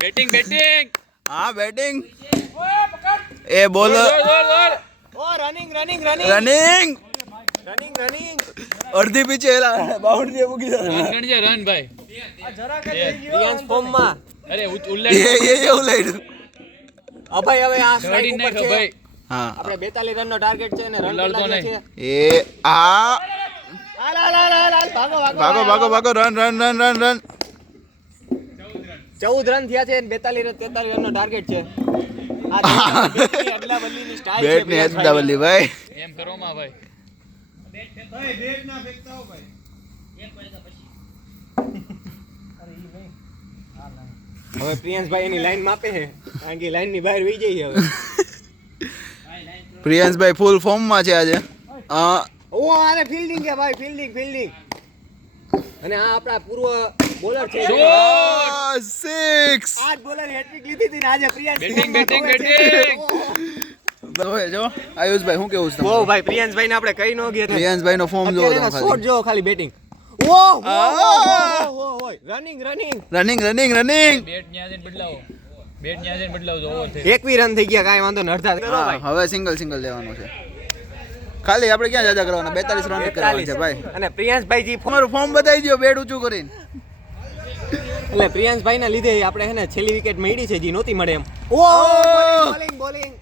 Batting batting હા batting એ બોલ running અડધી પીછે બાઉન્ડ્રી મૂકી દે રન ગણજે રન ભાઈ પ્રિયાંશ ફોર્મમાં અરે એ ઉલ્લાડ એવું લઈ અભય હવે આ ગાડી સ્ટ્રાઇક નાખ ઉપર છે ભાઈ હા આપણે 42 રનનો ટાર્ગેટ છે અને રન ઉલ્લાડતો કેટલા છે નહીં. એ આ ભાગો ભાગો રન 14 રન થયા છે અને 43 રનનો ટાર્ગેટ છે આ બેટની અદલાબદલીની સ્ટાઇલ છે બેટ ની અદલાબદલી ભાઈ એમ કરો માં ભાઈ હવે પ્રિયાંશભાઈ એની લાઈન માપે છે કારણ કે લાઈન ની બહાર વહી જઈ છે હવે પ્રિયાંશભાઈ ફૂલ ફોર્મ માં છે આજે ઓ આને ફિલ્ડિંગ છે ભાઈ ફિલ્ડિંગ અને આ આપણા પૂર્વ બોલર છે સિક્સ આજ બોલર હેટ્રિક લીધી હતી ને આજે પ્રિયાંશ બેટિંગ બેટિંગ જો આયુષભાઈ શું કેવું છે ઓ ભાઈ પ્રિયાંશભાઈ ને આપણે કઈ નો ગયા પ્રિયાંશભાઈ નો ફોર્મ જોવો તમે શોટ ખાલી જો ખાલી બેટિંગ રનિંગ બેટ ન્યા જઈને બદલાવો જો ઓવર થઈ 21 રન થઈ ગયા કાઈ વાંધો ન અડધા કરો ભાઈ હવે સિંગલ લેવાનું છે ખાલી આપણે ક્યાં જાજા કરવાના 42 રન કરવાના છે ભાઈ અને પ્રિયાંશભાઈ જી તમારું ફોર્મ બતાવી દો બેટ ઊંચું કરીને એટલે પ્રિયાંશભાઈ ના લીધે આપણે હે ને છેલ્લી વિકેટ મળી છે જી નહોતી મળે એમ બોલિંગ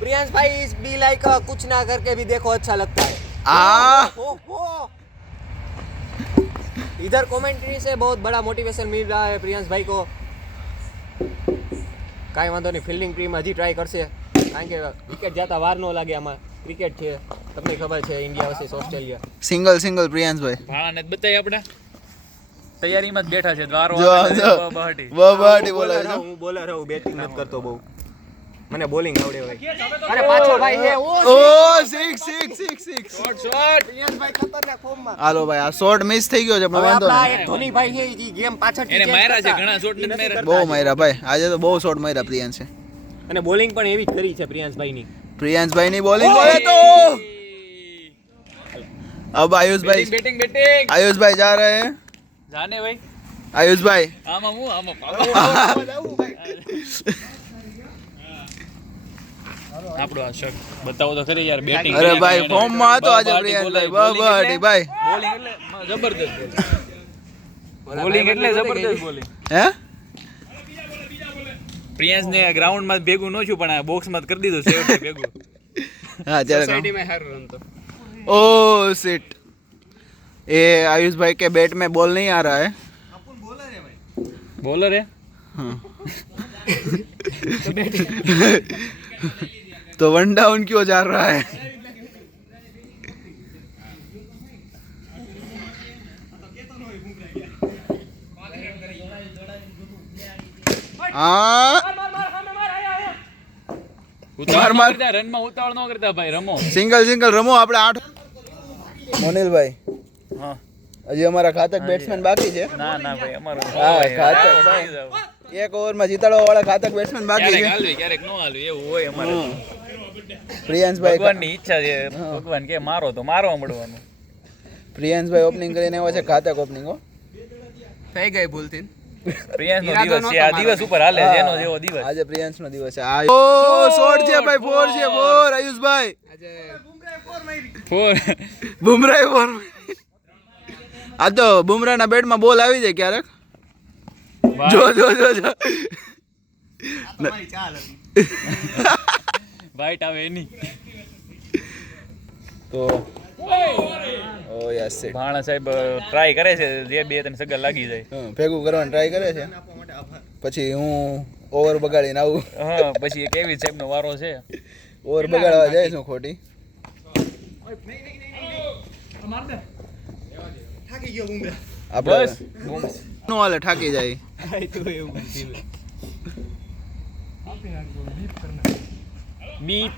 प्रियांश भाई इस बी लाइक कुछ ना करके भी देखो अच्छा लगता है इधर कमेंट्री से बहुत बड़ा मोटिवेशन मिल रहा है प्रियांश भाई को કાંઈ વાંધો નહીં ફિલ્ડિંગ પ્રીમ હજી ટ્રાય કરશે કારણ કે વિકેટ જતા વાર ન લાગે આમાં ક્રિકેટ છે તમને ખબર છે ઇન્ડિયા વર્સિસ ઓસ્ટ્રેલિયા સિંગલ પ્રિયાંશભાઈ ભાણા ને બતાવી આપણે તૈયારીમાં જ બેઠા છે દ્વારો બહાટી બોલાવે છે હું બોલર હું બેટિંગ નથી કરતો બહુ મને બોલિંગ આવડે ભાઈ અરે પાછો ભાઈ છે ઓ સિક્સ શોટ પ્રિયાંશભાઈ ખતરનાક ફોર્મમાં હાલો ભાઈ આ શોટ મિસ થઈ ગયો છે પણ વાંધો આપણા નહીં એક ધોનીભાઈ છે ઈ ગેમ પાછળથી એને change માર્યા છે કરતા. ઘણા શોટ નથી માર્યા બહુ માર્યા ભાઈ આજે તો બહુ શોટ માર્યા પ્રિયાંશે અને બોલિંગ પણ એવી જ કરી છે પ્રિયાંશભાઈની प्रियांश भाई ની બોલિંગ બોલે તો अब आयुष भाई બેટિંગ आयुष भाई जा रहे हैं જાને ભાઈ आयुष भाई આમાં હું આમાં આપણો આ શોટ બતાવો તો ખરી યાર બેટિંગ अरे भाई फॉर्म में હતો આજે પ્રિયાંશ ભાઈ બબાડી ભાઈ બોલિંગ એટલે જબરદસ્ત બોલિંગ એટલે જબરદસ્ત બોલિંગ હે પ્રિયાંશ ને ગ્રાઉન્ડ માં ભેગું ન છું પણ આ બોક્સ માં કરી દીધું સેવટે ભેગું हां चलो सोसाइटी में हर रन तो ओ शिट ये आयुष भाई के बैट में बॉल नहीं आ रहा है બોલર હે हाँ तो वन डाउन क्यों जा रहा है ઉતાવળ માર. ન કરતા રન માં ઉતાવળ ન કરતા ભાઈ રમો સિંગલ રમો આપણે 8 મોનિલભાઈ હા હજી અમારા ખાતક બેટ્સમેન બાકી છે ના ના ભાઈ અમારો હા ખાતક એક ઓવરમાં જીતાડવા વાળા ખાતક બેટ્સમેન બાકી ક્યારેક છે હાલવી ક્યારેક નો હાલવી એવું હોય અમારે પ્રિયાંશભાઈ ભગવાનની ઈચ્છા છે ભગવાન કે મારો તો મારવા મળવાનું પ્રિયાંશભાઈ ઓપનિંગ કરીને આવ્યા છે ખાતક ઓપનિંગ હો થઈ ગઈ ભૂલથી પ્રિયાંશ નો દિવસ છે આ દિવસ ઉપર હાલે છે એનો જેવો દિવસ આજે પ્રિયાંશનો દિવસ છે ઓ શોટ છે ભાઈ 4 છે 4 આયુષભાઈ ફોર બુમરાહ 4 આ તો બુમરાહના બેટમાં બોલ આવી જાય ક્યારેક જો વાઈટ આવે એની તો ઓ યસ સેટ ભાણા સાહેબ ટ્રાય કરે છે જે બે ત્રણ સગા લાગી જાય ભેગું કરવાની ટ્રાય કરે છે પછી હું ઓવર બગાડીને આવું હા પછી એક એવી સાહેબ નો વારો છે ઓવર બગાડવા જાય છું ખોટી આપણે બસ નો હાલે ઠાકી જાય બીપ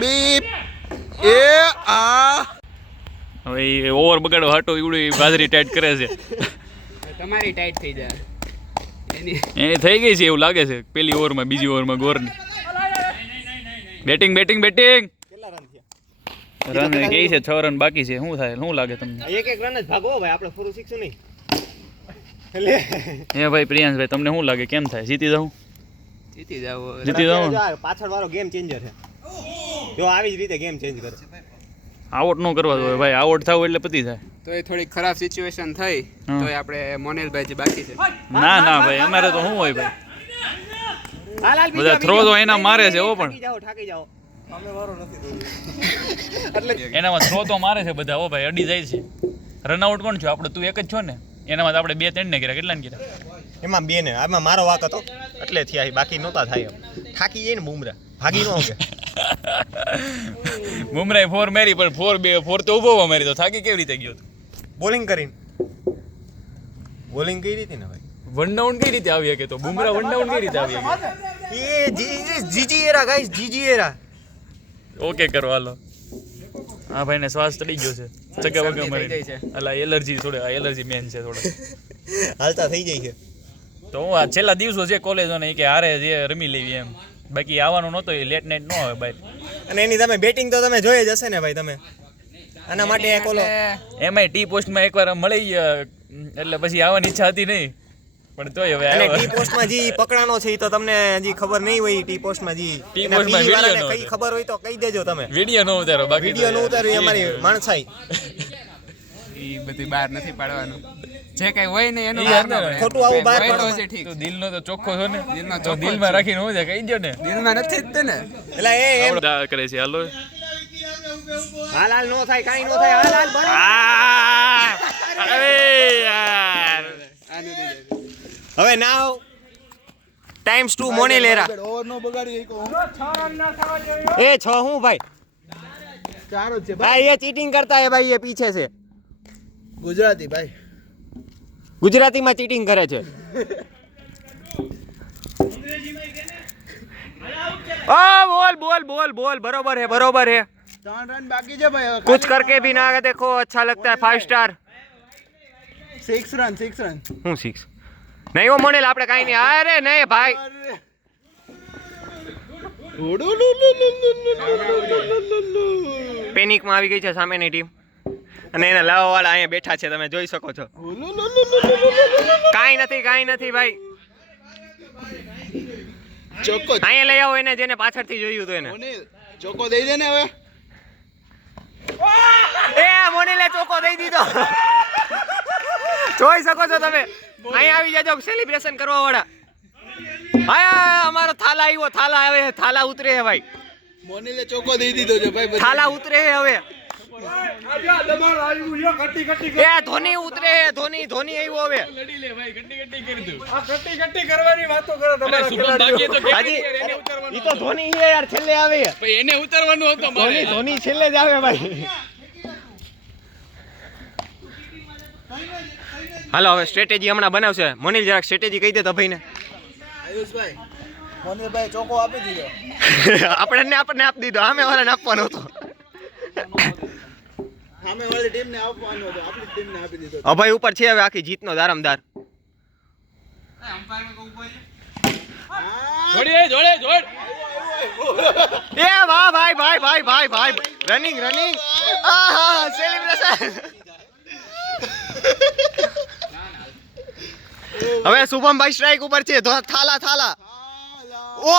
બીપ એ આ હવે ઓવર બગાડો હાટો ઈવડી બાજરી ટાઈટ કરે છે તમારી ટાઈટ થઈ જાય એની થઈ ગઈ છે એવું લાગે છે પેલી ઓવરમાં બીજી ઓવરમાં ગોરની બેટિંગ કેટલા રન થયા રન કે છે 6 રન બાકી છે. શું થાય, શું લાગે તમને? એક રન જ ભાગો ભાઈ, આપણે ફોરું શીખશું નહીં. એટલે હે ભાઈ પ્રિયાંશભાઈ, તમને શું લાગે કેમ થાય? જીતી જાઉં? જીતી જાઉં. પાછળ વાળો ગેમ ચેન્જર છે. જો આવી જ રીતે ગેમ ચેન્જ કરે. આઉટ નો કરવા જોઈએ ભાઈ, આઉટ થાવ એટલે પતી જાય. તો એ થોડી ખરાબ સિચ્યુએશન થઈ તો આપણે મોનેલભાઈ જે બાકી છે. ના ના ભાઈ, અમારે તો શું હોય ભાઈ, બધા થ્રો તો એના મારે છે. હો પણ ઠાકી જાઓ. એનામાં થ્રો તો મારે છે બધા. હો ભાઈ, અડી જાય છે. રનઆઉટ કોણ છો આપણે? તું એક જ છો ને? એનામાં તો આપણે 2-3 ને કર્યા. કેટલા ને કર્યા? એમાં બે ને, આમાં મારો વાક હતો એટલે થયા, બાકી નહોતા થાય. એમ થાકી જાય ને બુમરા, ભાગી ન આવે. બુમરાએ 4 મારી, પણ 4 તો ઉભો મારી, તો થાકી કેવી રીતે ગયો? બોલિંગ કરીને બોલિંગ કઈ રીતે ને ભાઈ, વન ડાઉન કઈ રીતે આવી શકે? તો બુમરા વન ડાઉન કઈ રીતે આવી શકે? એ જીજી એરા ગાઈસ, જીજી એરા. ઓકે કરો હાલો. હા ભાઈ ને શ્વાસ ચડી ગયો છે, ચગા વગા મરી. અલા એલર્જી, થોડે એલર્જી મેન છે થોડે. હાલતા થઈ જાય છે. તો હું આ છેલ્લા દિવસો છે કોલેજો ને, કે હારે જે રમી લેવી એમ, બાકી આવવાનું નહોતો. એ લેટ નાઇટ ન આવે ભાઈ. અને એની તમે બેટિંગ તો તમે જોઈ જ હશે ને ભાઈ. તમે આના માટે એક ઓલો એમાંય ટી પોસ્ટમાં એકવાર મળી ગયા એટલે પછી આવવાની ઈચ્છા હતી નહીં, પણ તોય હવે અને આવ્યો. ટી પોસ્ટમાં જે પકડાનો છે એ તો તમને હજી ખબર નહીં હોય. ટી પોસ્ટમાં જે ટી પોસ્ટમાં વિડીયો નો કઈ ખબર હોય તો કહી દેજો તમે. વિડીયો નો ઉતારો, બાકી વિડીયો નો ઉતાર્યો અમારી માણસાઈ. એ બધી બહાર નથી પાડવાનું. જે કઈ હોય ને એનું ઈ બહાર ન અંદર પાડવાનું. ખોટું આવું બહાર હોય તો પાડવાનું. છે ઠીક. તો દિલનો તો ચોખ્ખો છો ને, દિલનો તો ચોખ્ખો દિલમાં જ છે. રાખીને હું જાય કહી દો ને. દિલમાં નથી જ તે ને. એટલે એમ આવડા કરે છે. હાલો હાલ હાલ નો થાય, કાઈ નો થાય. હાલ હાલ બરાબર. અરે યાર, આને દઈ દે. હવે નાવ ટાઈમ્સ 2 મોનેલેરા. ઓવર નો બગાડી એક એ 6 હું ભાઈ, 4 જ છે ભાઈ ये चीटिंग करता है भाई, ये पीछे से ગુજરાતી ભાઈ. गुजराती में चीटिंग करे છે. ओ बोल बोल बोल बोल, बरोबर है बरोबर है. 3 રન બાકી છે ભાઈ. कुछ करके भी ना देखो अच्छा लगता है. 5 स्टार. 6 રન. હું 6 નહીં હો મોનેલ, આપણે કાઈ નહીં. અરે નહીં ભાઈ, પેનિક માં આવી ગઈ છે સામેની ટીમ, અને એના લાવવા વાળા અહીંયા બેઠા છે, તમે જોઈ શકો છો. કાઈ નથી ભાઈ. ચોકો અહીંયા લઈ આવો એને, જેને પાછળથી જોયું તો એને. ચોકો દઈ દે ને હવે. એ મોનેલે ચોકો દઈ દીધો. જોઈ શકો છો તમે. અહીંયા આવી જાજો સેલિબ્રેશન કરવા વાળા. હા અમારો થાલા આવ્યો, થાલા આવે, થાલા ઉતરે હે ભાઈ, મોનીલે ચોકો દઈ દીધો છે ભાઈ. થાલા ઉતરે હે હવે. એ ધોની ઉતરે હે, ધોની આવ્યો હવે. લડી લે ભાઈ, ગટ્ટી કરી દઉં. હાજી ઈ તો ધોની હે યાર, છેલ્લે આવે. ભાઈ એને ઉતારવાનું હતું મારે. ધોની છેલ્લે જ આવે ભાઈ. હાલો હવે સ્ટ્રેટેજી હમણાં બનાવશે. મોનિલ જરાક સ્ટ્રેટેજી કહી દે તો ભાઈને. આયુષભાઈ, મોનીભાઈ ચોકો આપી દીધો. આપણને આપી દીધો, આમે વાળાને આપવાનો હતો. સામે વાળી ટીમને આપવાનો હતો, આપણી ટીમને આપી દીધો. અભય ઉપર છે હવે આખી જીતનો દારમદાર. જોડે એ વાહ ભાઈ રનિંગ આહા સેલિબ્રેશન. હવે શુભમભાઈ સ્ટ્રાઇક ઉપર છે. થાલા ઓ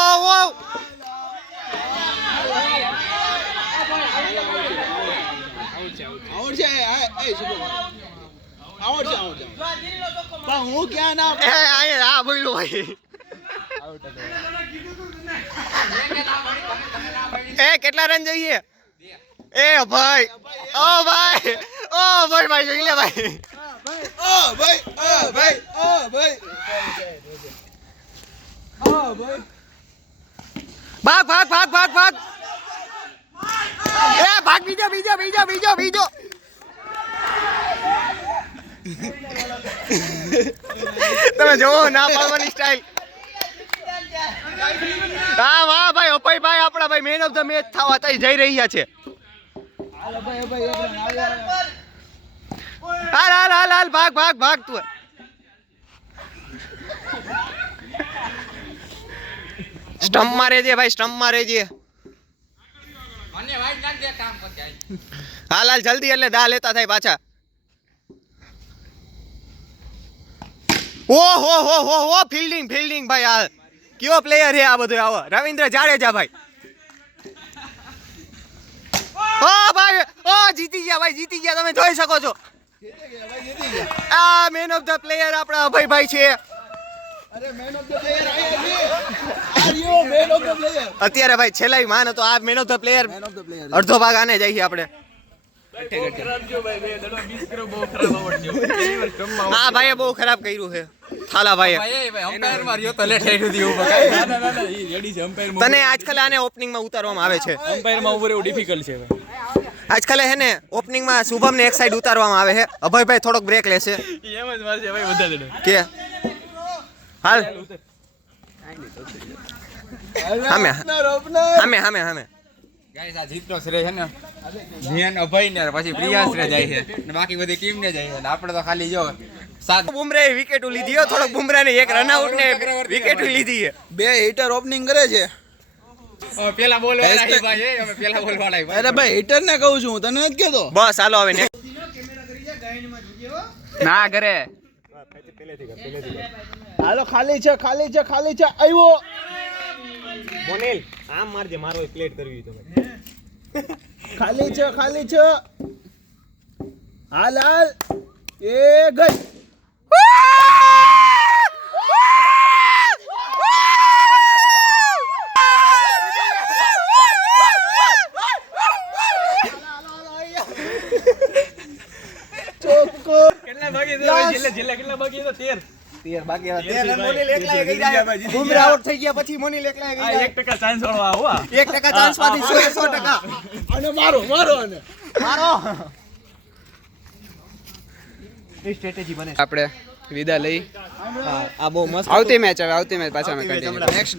આવડ છે. આવડ છે. પણ હું ક્યાં ના આ બોલ્યો ભાઈ. એ કેટલા રન જોઈએ? એ ભાઈ જોઈ લે ભાઈ. ભાગ એ ભાગ બીજો. તમે જોવો ના પાડવાની સ્ટાઈલ. હા વાહ ભાઈ, અપયભાઈ આપણા ભાઈ મેન ઓફ ધ મેચ થવા તઈ જઈ રહ્યા છે. હાલ ભાગ તું. સ્ટમ્પ માં રહેજે ભાઈ, સ્ટમ્પ માં રહેજે. હાલ હાલ જલ્દી એટલે દા લેતા થાય પાછા. ઓ હો ફિલ્ડિંગ ભાઈ હાલ કયો પ્લેયર છે આ બધો. આવો રવિન્દ્ર જાડેજા ભાઈ. ઓ ભાઈ ઓ જીતી ગયા તમે જોઈ શકો છો. આ મેન ઓફ ધ પ્લેયર આપણા અભયભાઈ છે. અત્યારે ભાઈ છેલ્લા માન હતો આ મેન ઓફ ધ પ્લેયર. અડધો ભાગ આને જાય છે આપણે. હા ભાઈએ બહુ ખરાબ કર્યું છે થાલા ભાઈએ. તને આજકાલ આને ઓપનિંગમાં ઉતારવામાં આવે છે. અમ્પાયરમાં ઉપર એવું ડિફિકલ્ટ છે આજકાલ હે ને ઓપનિંગમાં શુભમને એક સાઈડ ઉતારવામાં આવે છે. અભયભાઈ થોડોક બ્રેક લેશે એમ જ મારશે ભાઈ વધારે કે હાલ હામે ગાઈસ આ જીતનો શ્રેય છે ને જીયન અભય ને પછી પ્રિયાંશ રે જાય છે ને બાકી બધી ટીમ ને જાય છે ને આપણે તો ખાલી જો સાત બુમરાએ વિકેટો લીધી હો. થોડોક બુમરાને એક રનઆઉટ ને વિકેટો લીધી છે. 2 હિટર ઓપનિંગ કરે છે. પેલા બોલ વાળા ભાઈ અમે પેલા બોલ વાળા અરે ભાઈ હિટર ને કહું છું, તને નથી કહેતો. બસ હાલો હવે ના કરે હાલો ખાલી છે આવ્યો. મોનિલ આમ મારજે, મારો પ્લેટ કરવી તો ખાલી છે હાલ એ ગઈ. ચોખ્ખો કેટલા બાકી કેટલા બાકી તો 13 બાકી મોનિલ એકલા ગઈ જાય. બુમરા આઉટ થઈ ગયા પછી મોનિલ એકલા ગઈ જાય. 1% ચાન્સ વાળો આવો 1% ચાન્સ માંથી 100%. અને મારો અને મારો એ સ્ટ્રેટેજી બને. આપણે વિદા લઈ આ બહુ મસ્ત આવતી મેચ પાછા અમે નેક્સ્ટ